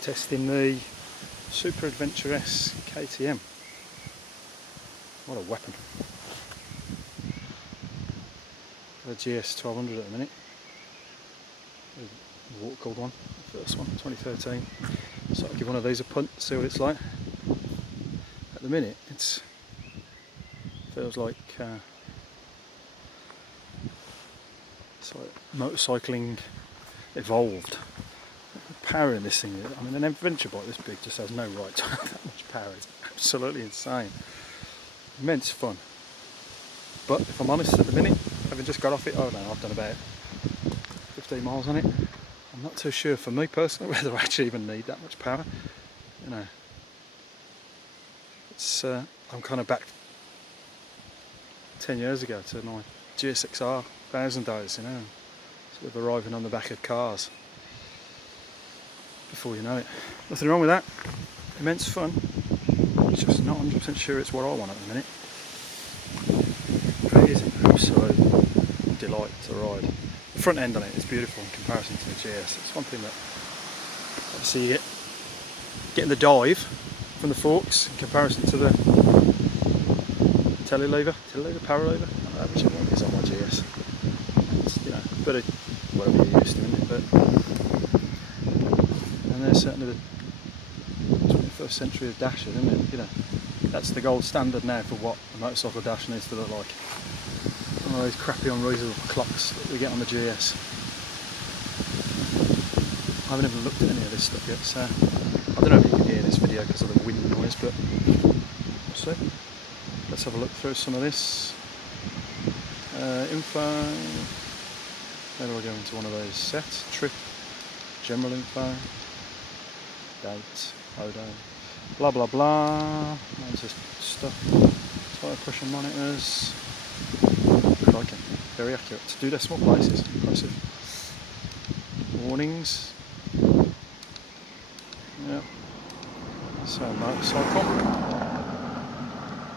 testing the Super Adventure S KTM. What a weapon. The GS 1200 at the minute. The water cooled one, first one, 2013. So I'll give one of these a punt, see what it's like. At the minute, it feels like it's like motorcycling evolved. The power in this thing, I mean, an adventure bike this big just has no right to have that much power. It's absolutely insane. Immense fun. But if I'm honest, at the minute, having just got off it, oh no, I've done about 15 miles on it. I'm not too sure for me personally whether I actually even need that much power. You know, it's I'm kind of back 10 years ago to my GSXR 1000 days, you know, sort of arriving on the back of cars before you know it. Nothing wrong with that. Immense fun. Just not 100% sure it's what I want at the minute. But it is an absolute delight to ride. The front end on it is beautiful in comparison to the GS. It's one thing that obviously you getting the dive from the forks in comparison to the telelever, power lever, whichever one is on my GS. It's, you know, a bit of whatever you're used to, isn't it? But, and they're certainly the 21st century of dashing, isn't it? You know, that's the gold standard now for what a motorcycle dash needs to look like. One of those crappy unreasonable clocks that we get on the GS. I haven't even looked at any of this stuff yet, so I don't know if you can hear this video because of the wind noise, but we'll see. Let's have a look through some of this info. Maybe we'll go into one of those sets. Trip, general info, date, odo, blah blah blah. Loads of stuff. Tire pressure monitors. Crikey, very accurate. 2 decimal places. Impressive. Warnings. Yeah. So motorcycle.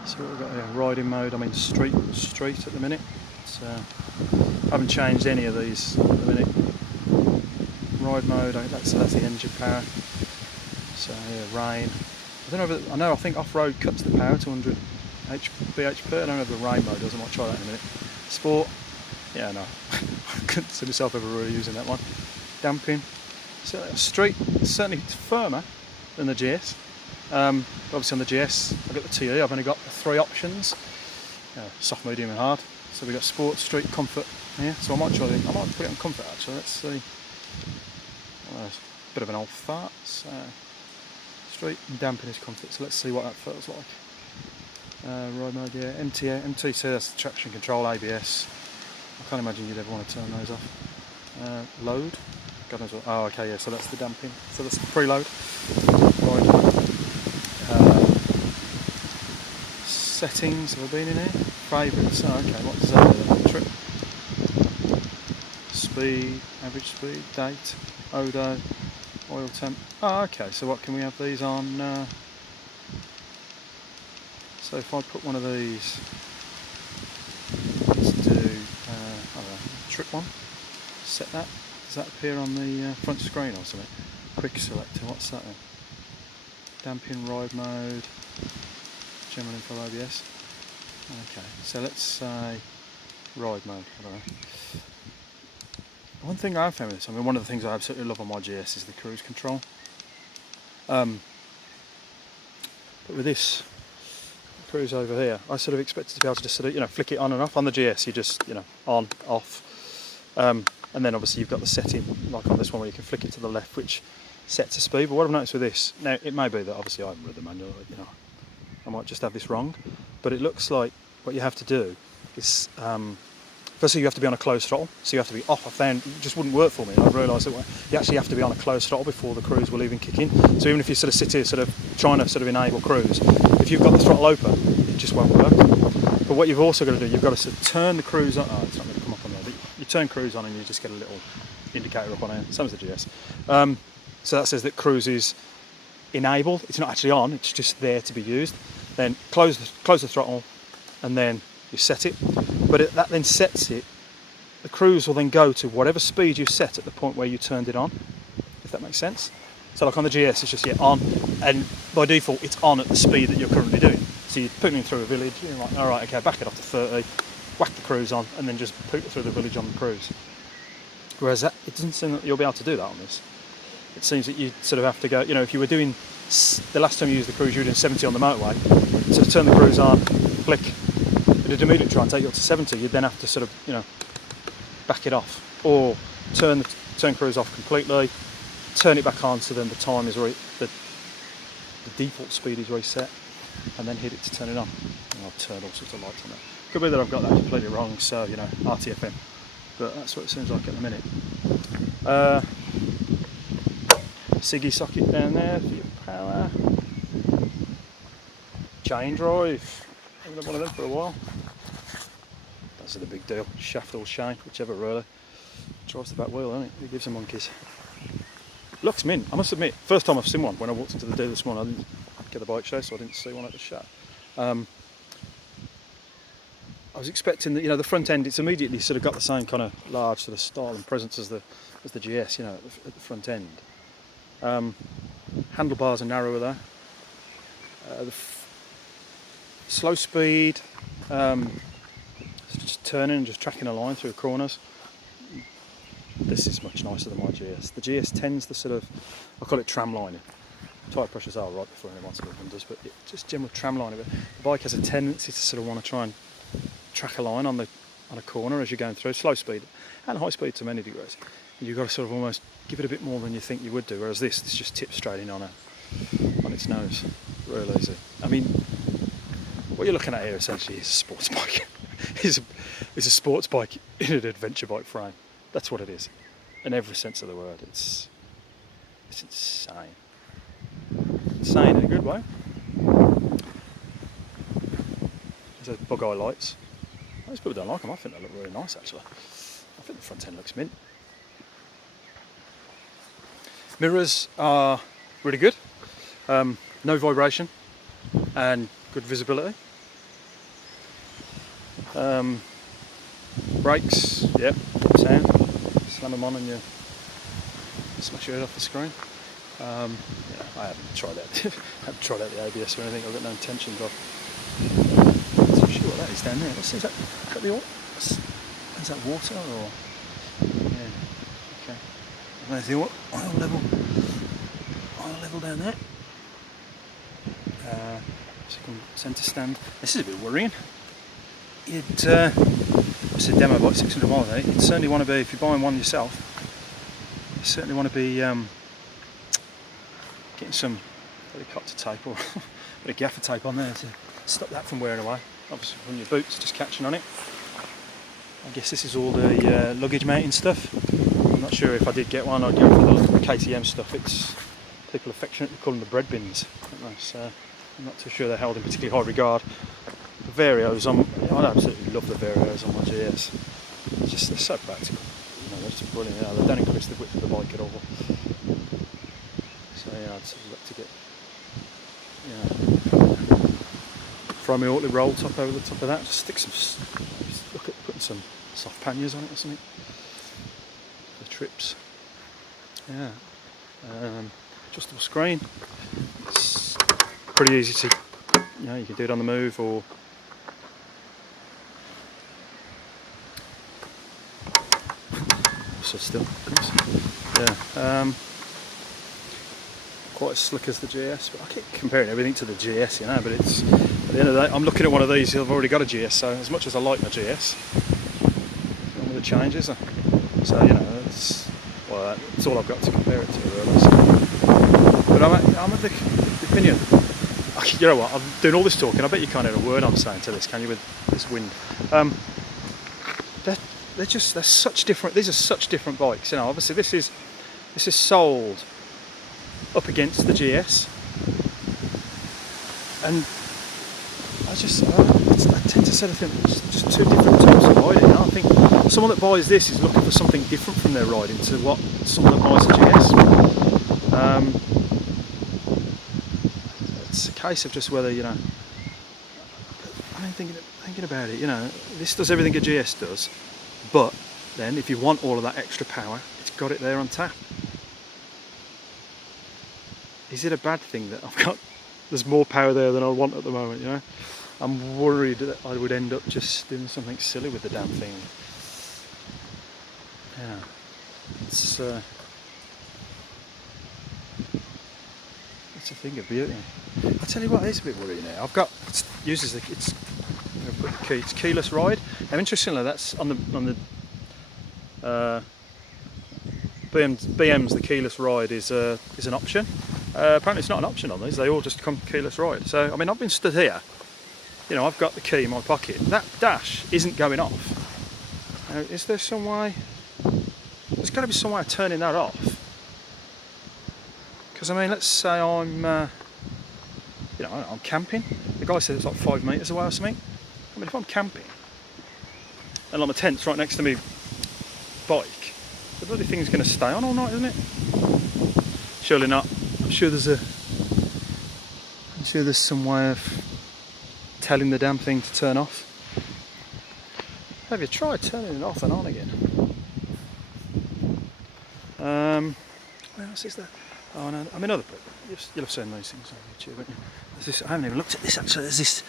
See what we've got here. Riding mode. I mean street at the minute. It's, I haven't changed any of these at the minute. Ride mode. That's the engine power. So yeah, rain. I don't know. I think off-road cuts the power to 100 bhp. I don't know if the rain mode does. I might try that in a minute. Sport. Yeah, no. I couldn't see myself ever really using that one. Damping. So street. Certainly it's firmer than the GS. Obviously on the GS I've got the TE, I've only got 3 options, soft, medium and hard. So we've got sport, street, comfort here, so I might put it on comfort actually. Let's see. Bit of an old fart. So street and damping is comfort, so let's see what that feels like. Ride mode, yeah, MTC, that's the traction control, ABS. I can't imagine you'd ever want to turn those off. Load, God knows what, oh okay, yeah, so that's the damping, so that's the preload. Ride. Settings, have I been in here? Favourites, oh okay, what does that do? Trip. Speed, average speed, date, odo, oil temp. Oh okay, so what can we have these on? So if I put one of these, let's do, I don't know, trip one, set that. Does that appear on the front screen or something? Quick selector, what's that then? Damping, ride mode, general info, ABS. Okay, so let's say ride mode, I don't know. One thing I've found with this, I mean one of the things I absolutely love on my GS is the cruise control. But with this cruise over here, I sort of expected to be able to just sort of, you know, flick it on and off. On the GS you just, you know, on, off. And then obviously you've got the setting, like on this one where you can flick it to the left, which sets a speed. But what I've noticed with this, now it may be that obviously I haven't read the manual, you know, I might just have this wrong, but it looks like what you have to do is, firstly you have to be on a closed throttle, so you have to be off. I found it just wouldn't work for me, and I've realised that you actually have to be on a closed throttle before the cruise will even kick in. So even if you sort of sit here sort of trying to sort of enable cruise, if you've got the throttle open, it just won't work. But what you've also got to do, you've got to sort of turn the cruise on. Oh, it's not going to come up on there, but you turn cruise on and you just get a little indicator up on here, same as the GS. So that says that cruise is enabled. It's not actually on, it's just there to be used. Then close the throttle and then you set it. But that then sets it, the cruise will then go to whatever speed you set at the point where you turned it on, if that makes sense. So like on the GS, it's just on, and by default, it's on at the speed that you're currently doing. So you're putting through a village, you're like, all right, okay, back it off to 30, whack the cruise on, and then just put it through the village on the cruise. Whereas that, it doesn't seem that you'll be able to do that on this. It seems that you sort of have to go, you know, if you were doing, the last time you used the cruise, you were doing 70 on the motorway, sort of turn the cruise on, click, it'd immediately try and take you up to 70, you'd then have to sort of, you know, back it off, or turn cruise off completely, turn it back on so then the time is the default speed is reset, and then hit it to turn it on. And I've turned all sorts of lights on that. Could be that I've got that completely wrong, so, you know, RTFM. But that's what it seems like at the minute. Siggy socket down there for your power. Chain drive. I haven't had one of them for a while. That's the big deal. Shaft or chain, whichever really. Drives the back wheel, doesn't it? It gives them monkeys. Looks mint, I must admit. First time I've seen one. When I walked into the dealer this morning, I didn't get the bike show, so I didn't see one at the show. I was expecting that, you know, the front end, it's immediately sort of got the same kind of large sort of style and presence as the GS, you know, at the front end. Handlebars are narrower there. Slow speed, just turning and just tracking a line through corners. This is much nicer than my GS. The GS tends to sort of, I call it tram lining. Tyre pressures are right before anyone sort of does, but it just general tram lining. But the bike has a tendency to sort of want to try and track a line on a corner as you're going through, slow speed and high speed to many degrees. And you've got to sort of almost give it a bit more than you think you would do, whereas this just tips straight in on its nose, real easy. I mean, what you're looking at here essentially is a sports bike. It's a sports bike in an adventure bike frame. That's what it is, in every sense of the word. It's insane. Insane in a good way. There's those bug eye lights. Most people don't like them. I think they look really nice actually. I think the front end looks mint. Mirrors are really good. No vibration and good visibility. Brakes, yep, sound. Slam them on and you smash your head off the screen. Yeah, I haven't tried out. haven't tried out the ABS or anything. I've got no intentions of. I'm not sure what that is down there. Is that the oil? Is that water or? Yeah. Okay. There's the oil level down there. Second centre stand. This is a bit worrying. It's a demo bike, 600 miles. You'd certainly want to be, if you're buying one yourself, you certainly want to be getting some helicopter tape or a bit of gaffer tape on there to stop that from wearing away. Obviously from your boots, just catching on it. I guess this is all the luggage mounting stuff. I'm not sure if I did get one, I'd go for the KTM stuff. It's people affectionately call them the bread bins. So I'm not too sure they're held in particularly high regard. The Varios, I absolutely love the Varios on my GS. They're so practical. You know, they're just brilliant. You know, they don't increase the width of the bike at all. So yeah, I'd sort of look to get, you know, throw my Oakley roll top over the top of that. Just stick some, just look at putting some soft panniers on it or something for trips. Yeah. Adjustable screen. It's pretty easy to, you know, you can do it on the move or so still, yeah. Quite as slick as the GS, but I keep comparing everything to the GS, you know. But it's at the end of the day, I'm looking at one of these. I've already got a GS, so as much as I like my GS, none of the changes. So you know, it's all I've got to compare it to, really. So. But I'm of the opinion. You know what? I'm doing all this talking. I bet you can't hear a word I'm saying to this, can you? With this wind. They're such different. These are such different bikes. You know, obviously this is sold up against the GS, and I tend to sort of think it's just two different types of riding. I think someone that buys this is looking for something different from their riding to what someone that buys a GS. It's a case of just whether, you know. I mean, thinking about it, you know, this does everything a GS does. But then if you want all of that extra power, it's got it there on tap. is it a bad thing that there's more power there than I want at the moment, you know? I'm worried that I would end up just doing something silly with the damn thing. Yeah, it's a thing of beauty. I tell you what, it's a bit worrying now. It's keyless ride. Now, interestingly, that's on the BM's the keyless ride is an option. Apparently, it's not an option on these. They all just come keyless ride. So, I mean, I've been stood here. You know, I've got the key in my pocket. That dash isn't going off. Now, is there some way? There's got to be some way of turning that off. Because I mean, let's say I'm camping. The guy said it's like 5 metres away or something. I mean, if I'm camping and like my tent's right next to me bike, the bloody thing's going to stay on all night, isn't it? Surely not. I'm sure there's some way of telling the damn thing to turn off. Have you tried turning it off and on again? What else is there? Oh no, I mean you'll have seen these things on YouTube, haven't you? I haven't even looked at this actually. There's this.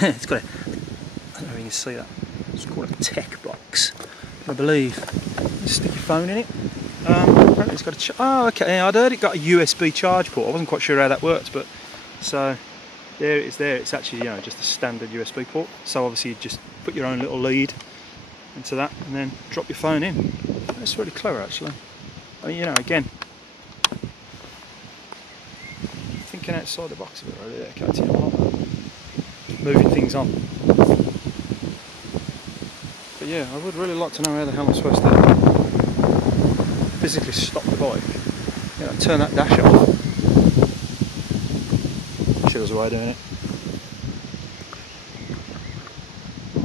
It's got a. I don't know if you can see that. It's called a tech box. I believe. You stick your phone in it. Apparently it's got a. Oh, okay. I'd heard it got a USB charge port. I wasn't quite sure how that worked, but so there it is. There, it's actually just a standard USB port. So obviously you just put your own little lead into that and then drop your phone in. That's really clever actually. I mean, again. Thinking outside the box a bit really there, KTM, moving things on. But yeah, I would really like to know how the hell I'm supposed to physically stop the bike, turn that dash off. I'm sure there's a way of doing it.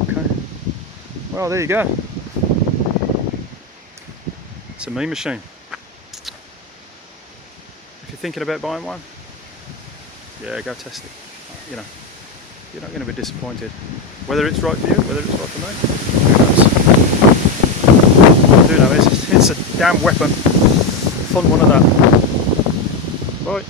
Okay, well there you go. It's a me machine. If you're thinking about buying one, yeah, go test it. You're not going to be disappointed. Whether it's right for you, whether it's right for me, who knows? It's a damn weapon. Fun one of that. Right.